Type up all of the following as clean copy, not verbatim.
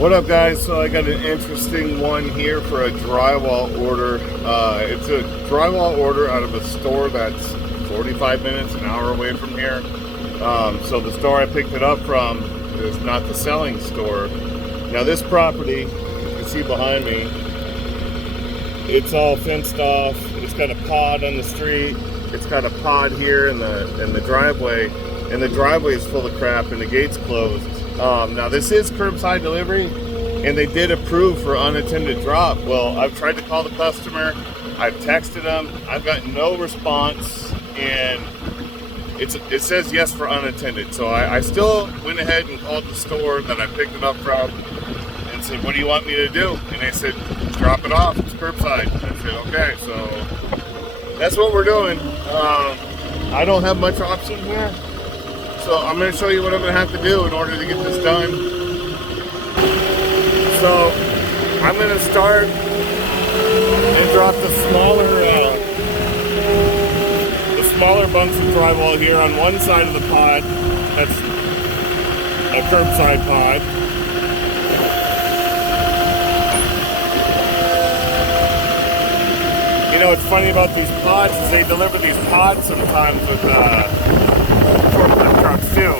What up, guys? So I got an interesting one here for a drywall order. It's a drywall order out of a store that's 45 minutes, an hour away from here. So the store I picked it up from is not the selling store. Now this property, you can see behind me, it's all fenced off. It's got a pod on the street. It's got a pod here in the driveway, and the driveway is full of crap and the gate's closed. Now this is curbside delivery, and they did approve for unattended drop. Well, I've tried to call the customer, I've texted them, I've got no response, and it says yes for unattended. So I still went ahead and called the store that I picked it up from and said, what do you want me to do? And they said, drop it off, it's curbside. I said, okay, so that's what we're doing. I don't have much option here. So I'm going to show you what I'm going to have to do in order to get this done. So I'm going to start and drop the smaller bunks of drywall here on one side of the pod. That's a curbside pod. You know what's funny about these pods is they deliver these pods sometimes with forklift trucks too.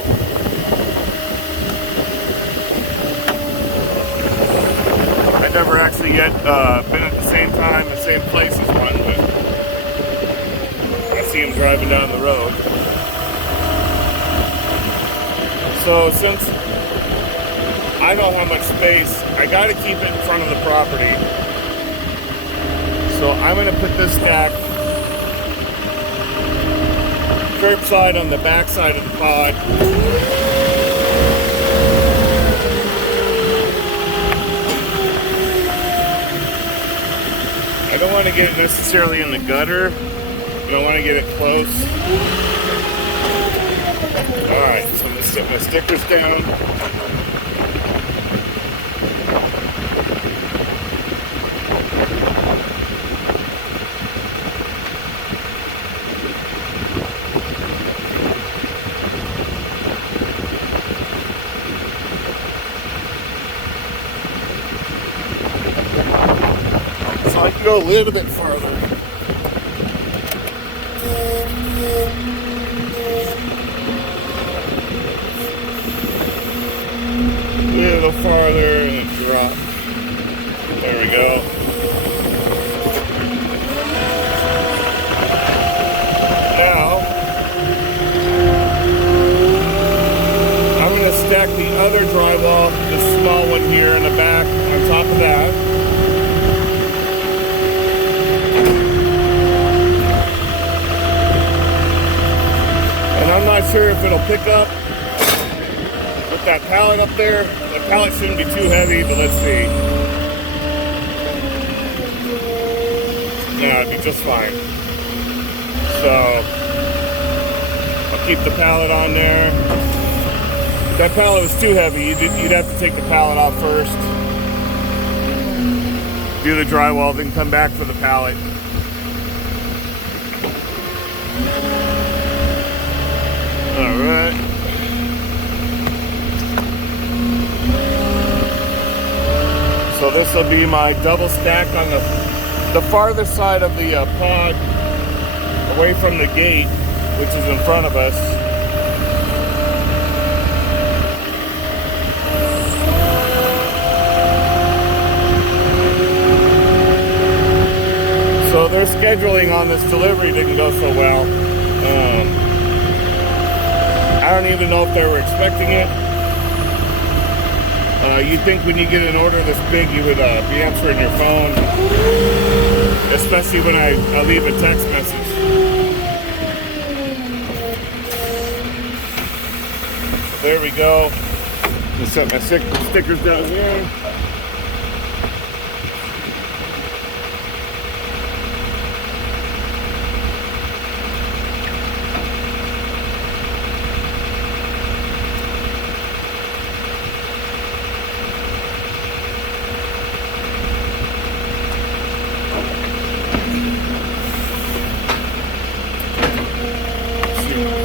I've never actually yet been at the same time, the same place as one, but I see them driving down the road. So since I don't have much space, I got to keep it in front of the property. So I'm going to put this stack curbside on the back side of the pod. I don't want to get it necessarily in the gutter, but I want to get it close. Alright, so I'm going to set my stickers down. I can go a little bit farther. A little farther and a drop. There we go. Now, I'm going to stack the other drywall, the small one here in the back, on top of that. I'm not sure if it'll pick up with that pallet up there. The pallet shouldn't be too heavy, but let's see. No, it'd be just fine. So I'll keep the pallet on there. If that pallet was too heavy, you'd have to take the pallet off first, do the drywall, then come back for the pallet. Alright. So this will be my double stack on the farthest side of the pod, away from the gate, which is in front of us. So their scheduling on this delivery didn't go so well. I don't even know if they were expecting it. You'd think when you get an order this big, you would be answering your phone, especially when I leave a text message. There we go. Just set my stickers down here.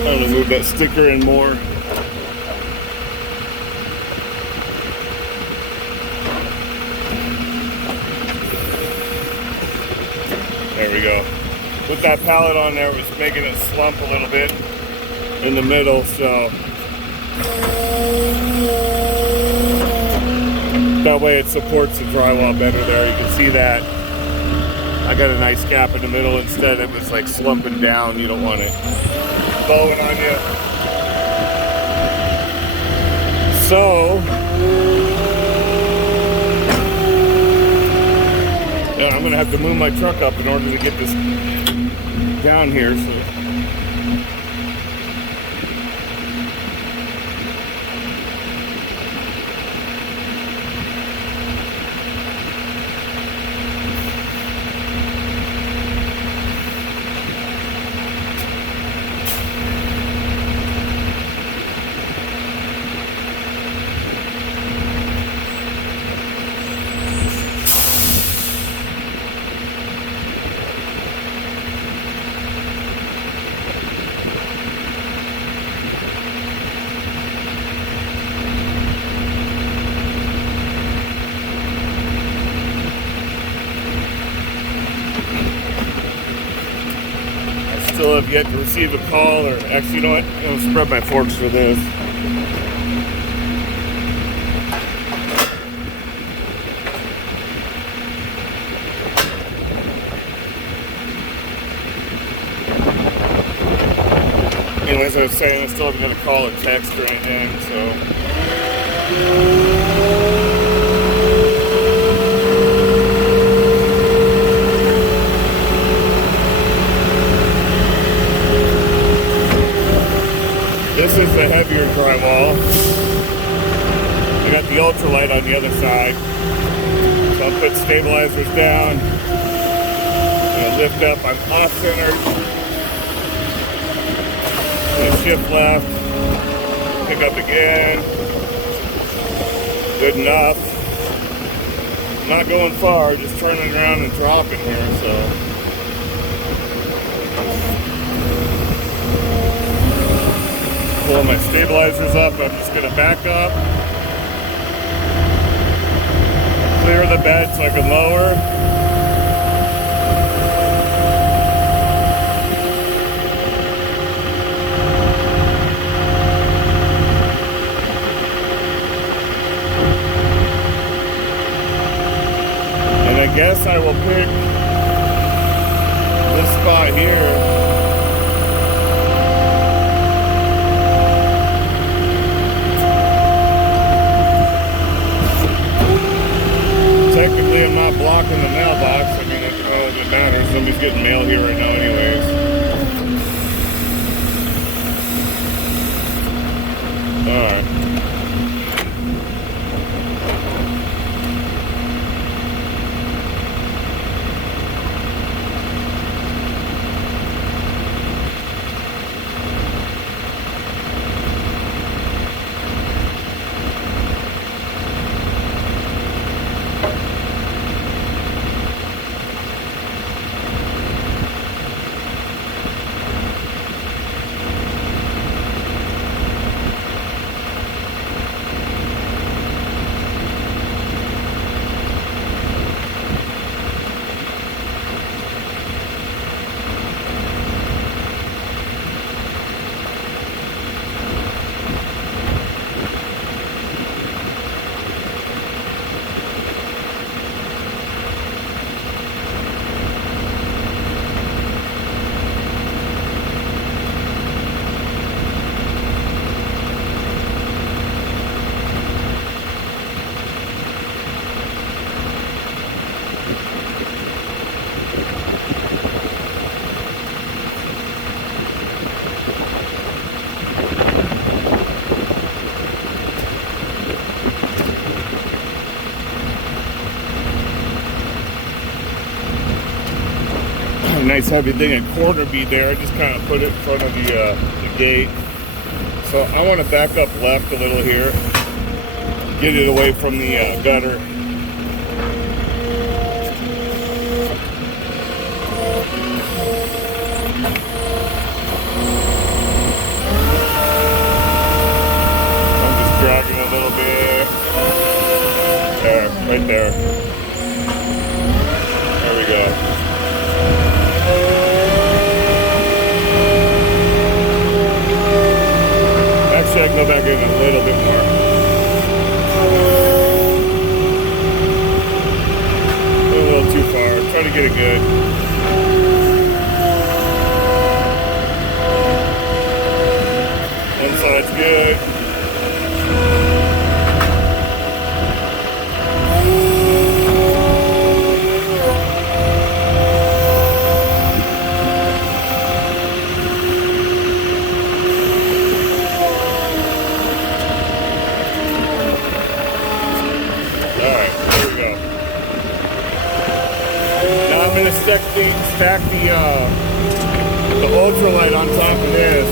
I'm gonna move that sticker in more. we go. With that pallet on there, it was making it slump a little bit in the middle, so that way it supports the drywall better there. You can see that I got a nice gap in the middle. Instead it was like slumping down. You don't want it bowing on you. So yeah, I'm gonna have to move my truck up in order to get this down here. So still have yet to receive a call, or actually, you know what? I'm going to spread my forks for this. Anyways, I was saying I still haven't got a call or text or anything, so. This is the heavier drywall. I got the ultralight on the other side. So I'll put stabilizers down. And lift up. I'm off center. Shift left. Pick up again. Good enough. I'm not going far, just turning around and dropping here, so. Pull my stabilizers up. I'm just going to back up, clear the bed so I can lower. And I guess I will pick this spot here. Technically, I'm not blocking the mailbox. I mean, it doesn't matter. Somebody's getting mail here right now anyways. Alright. Nice heavy thing at corner bead there. I just kind of put it in front of the gate. So I want to back up left a little here, get it away from the gutter. I'm just dragging a little bit. There, right there. There we go. pretty good. Inside's good. I'm going to stack the ultralight on top of this.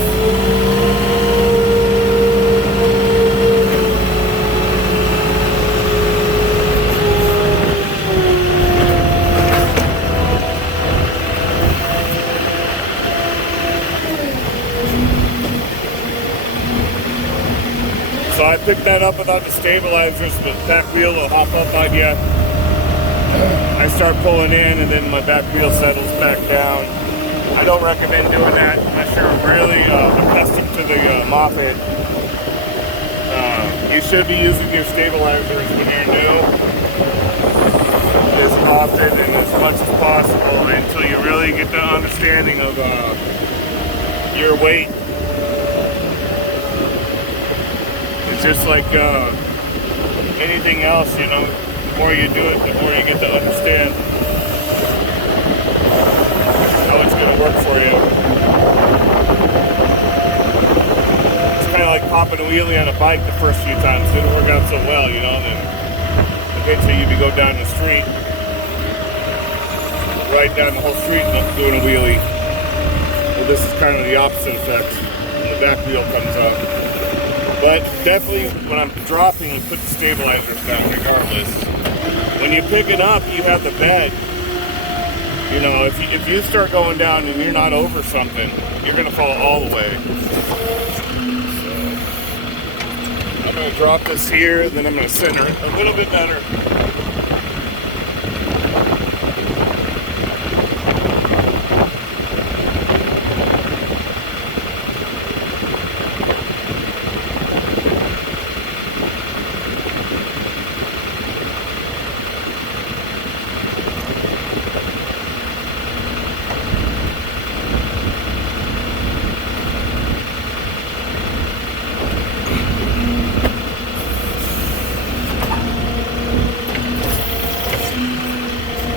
So I picked that up without the stabilizers, the back wheel will hop up on you. I start pulling in and then my back wheel settles back down. I don't recommend doing that unless you're really accustomed to the Moffett. You should be using your stabilizers when you're new as often and as much as possible until you really get the understanding of your weight. It's just like anything else, you know. The more you do it, the more you get to understand how it's going to work for you. It's kind of like popping a wheelie on a bike the first few times. Didn't work out so well, you know. Then eventually you go down the street, right down the whole street doing a wheelie. Well, this is kind of the opposite effect when the back wheel comes up. But definitely when I'm dropping, I put the stabilizers down regardless. When you pick it up, you have the bed. You know, if you start going down and you're not over something, you're going to fall all the way. So, I'm going to drop this here, then I'm going to center it a little bit better.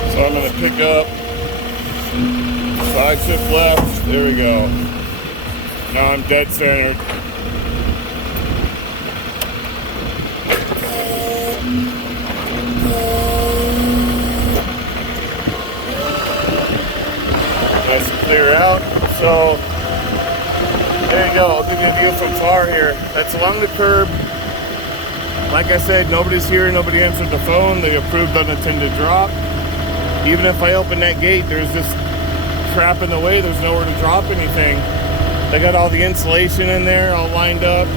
So I'm going to pick up, side shift left, there we go. Now I'm dead centered. Nice and clear out. So there you go, I'll give you a view from far here. That's along the curb. Like I said, nobody's here, nobody answered the phone. They approved unattended drop. Even if I open that gate, there's this crap in the way. There's nowhere to drop anything. They got all the insulation in there, all lined up.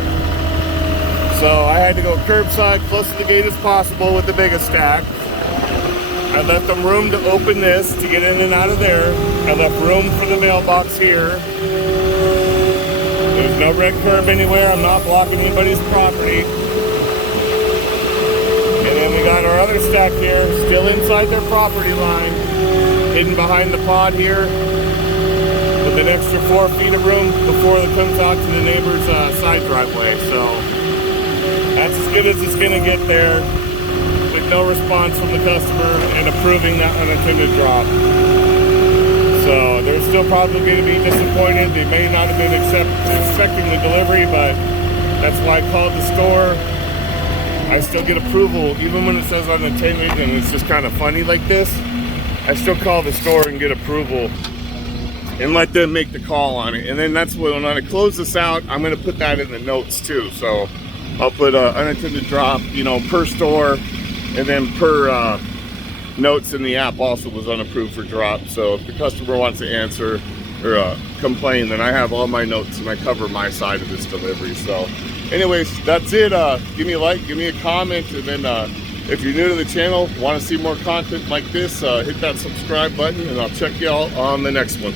So I had to go curbside, close to the gate as possible with the biggest stack. I left them room to open this to get in and out of there. I left room for the mailbox here. There's no red curb anywhere. I'm not blocking anybody's property. And then we got our other stack here, still inside their property line, hidden behind the pod here, with an extra 4 feet of room before it comes out to the neighbor's side driveway. So that's as good as it's going to get there, with no response from the customer and approving that unattended drop. So they're still probably going to be disappointed. They may not have been expecting the delivery, but that's why I called the store. I still get approval, even when it says unattended, and it's just kind of funny like this. I still call the store and get approval and let them make the call on it. And then that's when I close this out, I'm going to put that in the notes too. So I'll put unattended drop, you know, per store, and then per notes in the app also was unapproved for drop. So if the customer wants to answer or complain, then I have all my notes and I cover my side of this delivery. So anyways, that's it. Give me a like, give me a comment, and then if you're new to the channel, want to see more content like this, hit that subscribe button, and I'll check y'all on the next one.